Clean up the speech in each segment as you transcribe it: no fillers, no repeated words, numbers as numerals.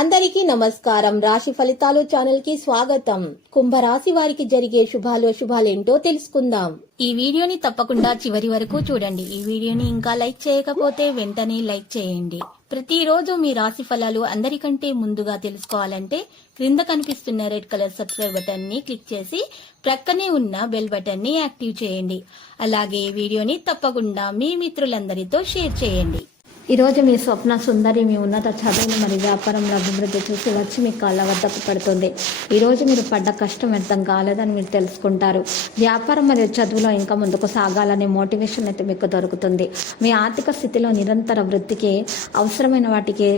అందరికీ నమస్కారం. రాశి ఫలితాలు ఛానల్ కి స్వాగతం. కుంభరాశి వారికి జరిగే శుభాలేంటో తెలుసుకుందాం. ఈ వీడియోని తప్పకుండా చివరి వరకు చూడండి. ఈ వీడియోని ఇంకా లైక్ చేయకపోతే వెంటనే లైక్ చేయండి. ప్రతిరోజు మీ రాశి ఫలాలు అందరికంటే ముందుగా తెలుసుకోవాలంటే క్రింద కనిపిస్తున్న రెడ్ కలర్ సబ్స్క్రైబ్ బటన్ ని క్లిక్ చేసి ప్రక్కనే ఉన్న బెల్ బటన్ ని యాక్టివ్ చేయండి. అలాగే ఈ వీడియోని తప్పకుండా మీ మిత్రులందరితో షేర్ చేయండి. ఈరోజు మీ స్వప్న సుందరి మీ ఉన్నత చదువులు మరియు వ్యాపారంలో అభివృద్ధి చూసి వచ్చి మీ కాళ్ళ వద్దకు పడుతుంది. ఈరోజు మీరు పడ్డ కష్టం వ్యర్థం కాలేదని మీరు తెలుసుకుంటారు. వ్యాపారం మరియు చదువులో ఇంకా ముందుకు సాగాలనే మోటివేషన్ అయితే మీకు దొరుకుతుంది. మీ ఆర్థిక స్థితిలో నిరంతర వృద్ధికి అవసరమైన వాటికి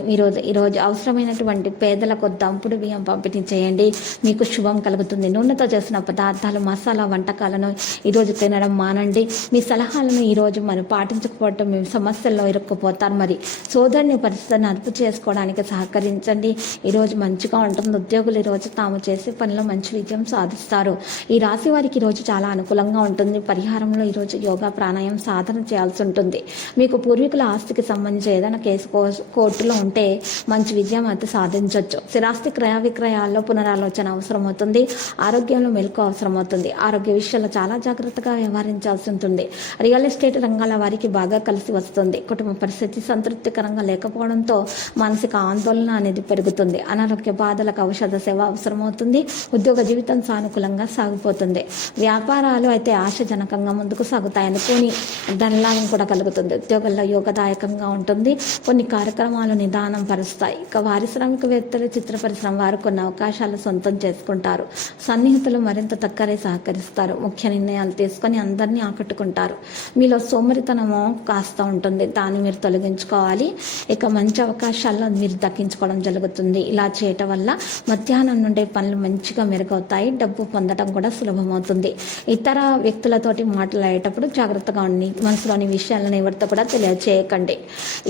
ఈరోజు అవసరమైనటువంటి పేదలకు దంపుడు బియ్యం పంపిణీ చేయండి. మీకు శుభం కలుగుతుంది. నూనెతో చేసిన పదార్థాలు మసాలా వంటకాలను ఈరోజు తినడం మానండి. మీ సలహాలను ఈరోజు మనం పాటించకపోవటం మీ సమస్యల్లో ఇరుక్కుపోతారు. మరి సోదరుని పరిస్థితిని అదుపు చేసుకోవడానికి సహకరించండి. ఈరోజు మంచిగా ఉంటుంది. ఉద్యోగులు ఈరోజు తాము చేసే పనిలో మంచి విజయం సాధిస్తారు. ఈ రాశి వారికి ఈరోజు చాలా అనుకూలంగా ఉంటుంది. పరిహారంలో ఈరోజు యోగా ప్రాణాయామం సాధన చేయాల్సి ఉంటుంది. మీకు పూర్వీకుల ఆస్తికి సంబంధించి ఏదైనా కేసు కోర్టులో ఉంటే మంచి విజయం అయితే సాధించవచ్చు. స్థిరాస్తి క్రయ విక్రయాల్లో పునరాలోచన అవసరమవుతుంది. ఆరోగ్యంలో మెలకు అవసరమవుతుంది. ఆరోగ్య విషయాల్లో చాలా జాగ్రత్తగా వ్యవహరించాల్సి ఉంటుంది. రియల్ ఎస్టేట్ రంగాల వారికి బాగా కలిసి వస్తుంది. కుటుంబ పరిస్థితి సంతృప్తికరంగా లేకపోవడంతో మానసిక ఆందోళన అనేది పెరుగుతుంది. అనారోగ్య బాధలకు ఔషధ సేవ అవసరమవుతుంది. ఉద్యోగ జీవితం సానుకూలంగా సాగిపోతుంది. వ్యాపారాలు అయితే ఆశాజనకంగా ముందుకు సాగుతాయి. అనుకోని ధనలాభం కూడా కలుగుతుంది. ఉద్యోగాల్లో యోగదాయకంగా ఉంటుంది. కొన్ని కార్యక్రమాలు నిదానం పరుస్తాయి. ఇక పారిశ్రామికవేత్తలు చిత్ర పరిశ్రమ వారు కొన్ని అవకాశాలు సొంతం చేసుకుంటారు. సన్నిహితులు మరింత దగ్గరే సహకరిస్తారు. ముఖ్య నిర్ణయాలు తీసుకొని అందరినీ ఆకట్టుకుంటారు. మీలో సోమరితనము కాస్త ఉంటుంది. దాన్ని మీరు తొలగించుకోవాలి. ఇక మంచి అవకాశాల్లో మీరు దక్కించుకోవడం జరుగుతుంది. ఇలా చేయటం వల్ల మధ్యాహ్నం నుండే పనులు మంచిగా మెరుగవుతాయి. డబ్బు పొందడం కూడా సులభమవుతుంది. ఇతర వ్యక్తులతోటి మాట్లాడేటప్పుడు జాగ్రత్తగా ఉండి మనసులోని విషయాలను ఎవరితో కూడా తెలియచేయకండి.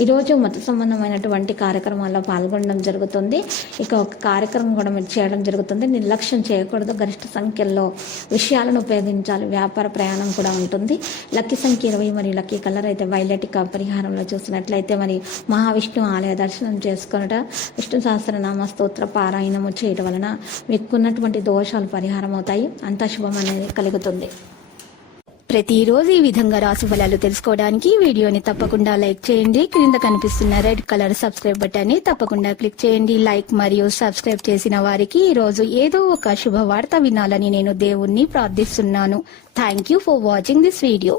ఈరోజు మత సంబంధమైనటువంటి కార్యక్రమాల్లో పాల్గొనడం జరుగుతుంది. ఇక ఒక కార్యక్రమం కూడా మీరు చేయడం జరుగుతుంది. నిర్లక్ష్యం చేయకూడదు. గరిష్ట సంఖ్యలో విషయాలను ఉపయోగించాలి. వ్యాపార ప్రయాణం కూడా ఉంటుంది. లక్కీ సంఖ్య 20 మరియు లక్కీ కలర్ అయితే వైలెట్. పరిహారంలో చూసినట్లయితే మరి మహావిష్ణు ఆలయ దర్శనం చేసుకున్నట విష్ణు సహస్రనామ స్తోత్ర పారాయణము చేయడం వలన మీకున్నటువంటి దోషాలు పరిహారం అవుతాయి. అంతా శుభం అనేది కలుగుతుంది. ప్రతిరోజు ఈ విధంగా రాశి ఫలాలు తెలుసుకోవడానికి వీడియోని తప్పకుండా లైక్ చేయండి. క్రింద కనిపిస్తున్న రెడ్ కలర్ సబ్స్క్రైబ్ బటన్ ని తప్పకుండా క్లిక్ చేయండి. లైక్ మరియు సబ్స్క్రైబ్ చేసిన వారికి ఈ రోజు ఏదో ఒక శుభవార్త వినాలని నేను దేవుణ్ణి ప్రార్థిస్తున్నాను. Thank you for watching this video.